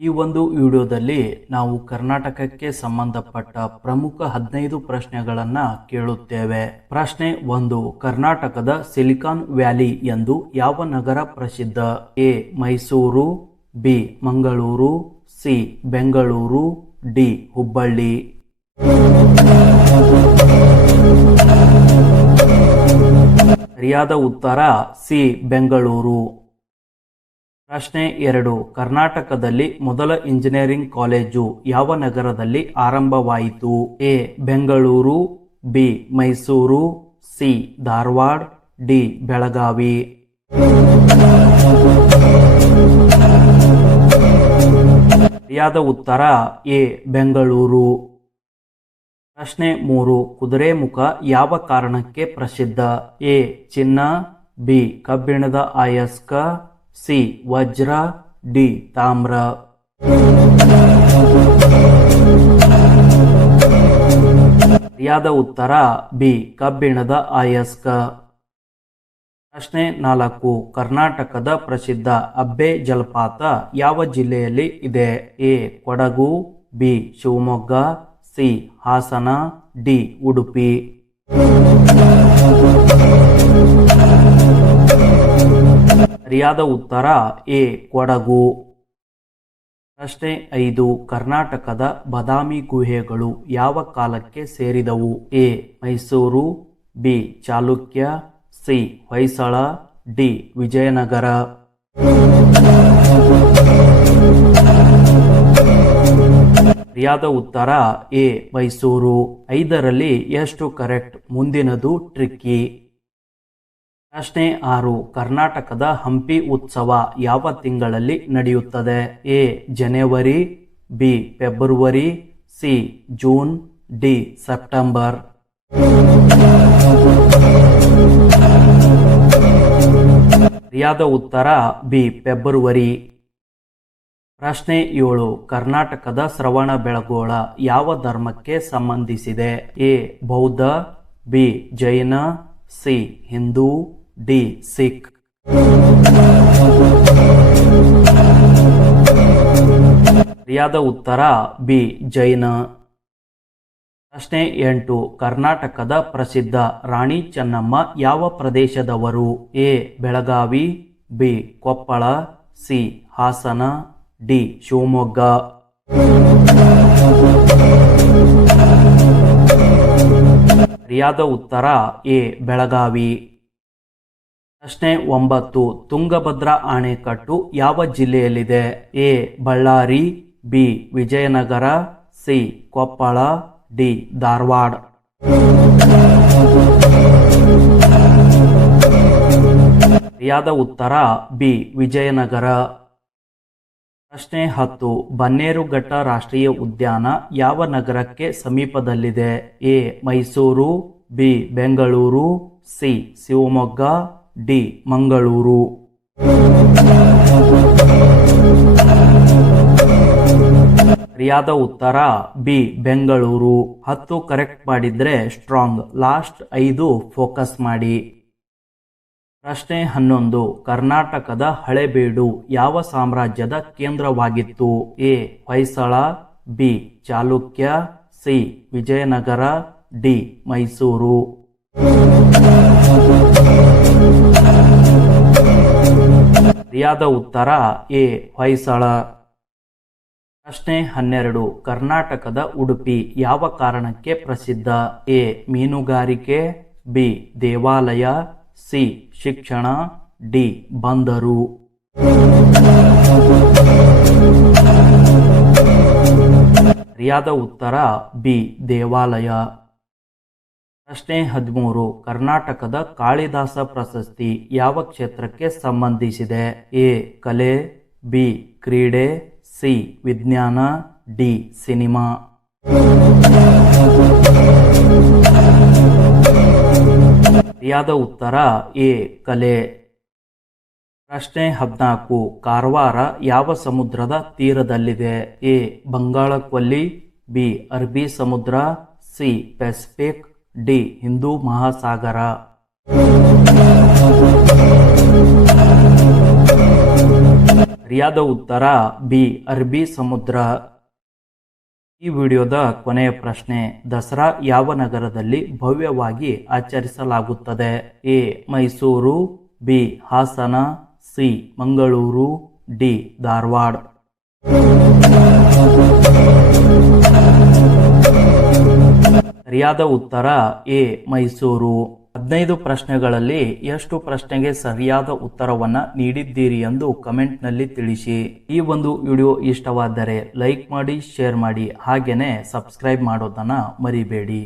ಈ ಒಂದು ವಿಡಿಯೋದಲ್ಲಿ ನಾವು ಕರ್ನಾಟಕಕ್ಕೆ ಸಂಬಂಧಪಟ್ಟ ಪ್ರಮುಖ 15 ಪ್ರಶ್ನೆಗಳನ್ನು ಕೇಳುತ್ತೇವೆ. ಪ್ರಶ್ನೆ 1. ಕರ್ನಾಟಕದ ಸಿಲಿಕಾನ್ ವ್ಯಾಲಿ ಎಂದು ಯಾವ ನಗರ ಪ್ರಸಿದ್ಧ? A. Mysuru, B. Mangaluru, C. Bengaluru, D. Hubballi. ಸರಿಯಾದ ಉತ್ತರ ಸಿ. ಬೆಂಗಳೂರು. ಪ್ರಶ್ನೆ 2. ಕರ್ನಾಟಕದಲ್ಲಿ ಮೊದಲ ಇಂಜಿನಿಯರಿಂಗ್ ಕಾಲೇಜು ಯಾವ ನಗರದಲ್ಲಿ ಆರಂಭವಾಯಿತು? A. Bengaluru, B. Mysuru, C. Dharwad, D. Belagavi. ಸರಿಯಾದ ಉತ್ತರ ಎ. ಬೆಂಗಳೂರು. ಪ್ರಶ್ನೆ 3. ಕುದುರೆಮುಖ ಯಾವ ಕಾರಣಕ್ಕೆ ಪ್ರಸಿದ್ಧ? ಎ. ಚಿನ್ನ, ಬಿ. ಕಬ್ಬಿಣದ ಅಯಸ್ಕ, ಸಿ. ವಜ್ರ, ಡಿ. ತಾಮ್ರ. ಸರಿಯಾದ ಉತ್ತರ ಬಿ. ಕಬ್ಬಿಣದ ಅಯಸ್ಕ. ಪ್ರಶ್ನೆ 4. ಕರ್ನಾಟಕದ ಪ್ರಸಿದ್ಧ ಅಬ್ಬೆ ಜಲಪಾತ ಯಾವ ಜಿಲ್ಲೆಯಲ್ಲಿ ಇದೆ? A. Kodagu, B. Shivamogga, C. Hassan, D. Udupi. ಸರಿಯಾದ ಉತ್ತರ ಎ. ಕೊಡಗು. ಪ್ರಶ್ನೆ 5. ಕರ್ನಾಟಕದ ಬಾದಾಮಿ ಗುಹೆಗಳು ಯಾವ ಕಾಲಕ್ಕೆ ಸೇರಿದವು? A. Mysuru, B. Chalukya, C. Hoysala, D. Vijayanagara. ಸರಿಯಾದ ಉತ್ತರ ಎ. ಮೈಸೂರು. 5ರಲ್ಲಿ ಎಷ್ಟು ಕರೆಕ್ಟ್? ಮುಂದಿನದು ಟ್ರಿಕ್ಕಿ. ಪ್ರಶ್ನೆ 6. ಕರ್ನಾಟಕದ ಹಂಪಿ ಉತ್ಸವ ಯಾವ ತಿಂಗಳಲ್ಲಿ ನಡೆಯುತ್ತದೆ? A. January, B. February, C. June, D. September. ಸರಿಯಾದ ಉತ್ತರ ಬಿ. ಫೆಬ್ರವರಿ. ಪ್ರಶ್ನೆ 7. ಕರ್ನಾಟಕದ ಶ್ರವಣಬೆಳಗೊಳ ಯಾವ ಧರ್ಮಕ್ಕೆ ಸಂಬಂಧಿಸಿದೆ? ಎ. ಬೌದ್ಧ, ಬಿ. ಜೈನ, ಸಿ. ಹಿಂದೂ, ಡಿ. ಸಿಖ್. ಸರಿಯಾದ ಉತ್ತರ ಬಿ. ಜೈನ. ಪ್ರಶ್ನೆ 8. ಕರ್ನಾಟಕದ ಪ್ರಸಿದ್ಧ ರಾಣಿ ಚೆನ್ನಮ್ಮ ಯಾವ ಪ್ರದೇಶದವರು? A. Belagavi, B. Koppal, C. Hassan, D. Shivamogga. ಸರಿಯಾದ ಉತ್ತರ ಎ. ಬೆಳಗಾವಿ. ಪ್ರಶ್ನೆ 9. ತುಂಗಭದ್ರಾ ಅಣೆಕಟ್ಟು ಯಾವ ಜಿಲ್ಲೆಯಲ್ಲಿದೆ? A. Ballari, B. Vijayanagara, C. Koppal, D. Dharwad. ಸರಿಯಾದ ಉತ್ತರ ಬಿ. ವಿಜಯನಗರ. ಪ್ರಶ್ನೆ 10. ಬನ್ನೇರುಘಟ್ಟ ರಾಷ್ಟ್ರೀಯ ಉದ್ಯಾನ ಯಾವ ನಗರಕ್ಕೆ ಸಮೀಪದಲ್ಲಿದೆ? A. Mysuru, B. Bengaluru, C. Shivamogga, D. Mangaluru. ಸರಿಯಾದ ಉತ್ತರ ಬಿ. ಬೆಂಗಳೂರು. 10 ಕರೆಕ್ಟ್ ಮಾಡಿದ್ರೆ ಸ್ಟ್ರಾಂಗ್, ಲಾಸ್ಟ್ 5 ಫೋಕಸ್ ಮಾಡಿ. ಪ್ರಶ್ನೆ 11. ಕರ್ನಾಟಕದ ಹಳೆಬೀಡು ಯಾವ ಸಾಮ್ರಾಜ್ಯದ ಕೇಂದ್ರವಾಗಿತ್ತು? A. Hoysala, B. Chalukya, C. Vijayanagara, D. Mysuru. ಸರಿಯಾದ ಉತ್ತರ ಎ. ಹೊಯ್ಸಳ. ಪ್ರಶ್ನೆ 12. ಕರ್ನಾಟಕದ ಉಡುಪಿ ಯಾವ ಕಾರಣಕ್ಕೆ ಪ್ರಸಿದ್ಧ? ಎ. ಮೀನುಗಾರಿಕೆ, ಬಿ. ದೇವಾಲಯ, ಸಿ. ಶಿಕ್ಷಣ, ಡಿ. ಬಂದರು. ಸರಿಯಾದ ಉತ್ತರ ಬಿ. ದೇವಾಲಯ. ಪ್ರಶ್ನೆ 13. ಕರ್ನಾಟಕದ ಕಾಳಿದಾಸ ಪ್ರಶಸ್ತಿ ಯಾವ ಕ್ಷೇತ್ರಕ್ಕೆ ಸಂಬಂಧಿಸಿದೆ? ಎ. ಕಲೆ, ಬಿ. ಕ್ರೀಡೆ, ಸಿ. ವಿಜ್ಞಾನ, ಡಿ. ಸಿನಿಮಾ. ಸರಿಯಾದ ಉತ್ತರ ಎ. ಕಲೆ. ಪ್ರಶ್ನೆ 14. ಕಾರವಾರ ಯಾವ ಸಮುದ್ರದ ತೀರದಲ್ಲಿದೆ? ಎ. ಬಂಗಾಳಕೊಲ್ಲಿ, ಬಿ. ಅರಬ್ಬಿ ಸಮುದ್ರ, ಸಿ. Pacific, D. ಹಿಂದೂ ಮಹಾಸಾಗರ. ಸರಿಯಾದ ಉತ್ತರ ಬಿ ಅರಬ್ಬಿ ಸಮುದ್ರ. ಈ ವಿಡಿಯೋದ ಕೊನೆಯ ಪ್ರಶ್ನೆ, ದಸರಾ ಯಾವ ನಗರದಲ್ಲಿ ಭವ್ಯವಾಗಿ ಆಚರಿಸಲಾಗುತ್ತದೆ? A Mysuru, B Hassan, C Mangaluru, D Dharwad. ಸರಿಯಾದ ಉತ್ತರ ಎ ಮೈಸೂರು. 15 ಪ್ರಶ್ನೆಗಳಲ್ಲಿ ಎಷ್ಟು ಪ್ರಶ್ನೆಗೆ ಸರಿಯಾದ ಉತ್ತರವನ್ನ ನೀಡಿದ್ದೀರಿ ಎಂದು ಕಮೆಂಟ್ನಲ್ಲಿ ತಿಳಿಸಿ. ಈ ಒಂದು ವಿಡಿಯೋ ಇಷ್ಟವಾದರೆ ಲೈಕ್ ಮಾಡಿ, ಶೇರ್ ಮಾಡಿ, ಹಾಗೇನೆ ಸಬ್ಸ್ಕ್ರೈಬ್ ಮಾಡೋದನ್ನ ಮರಿಬೇಡಿ.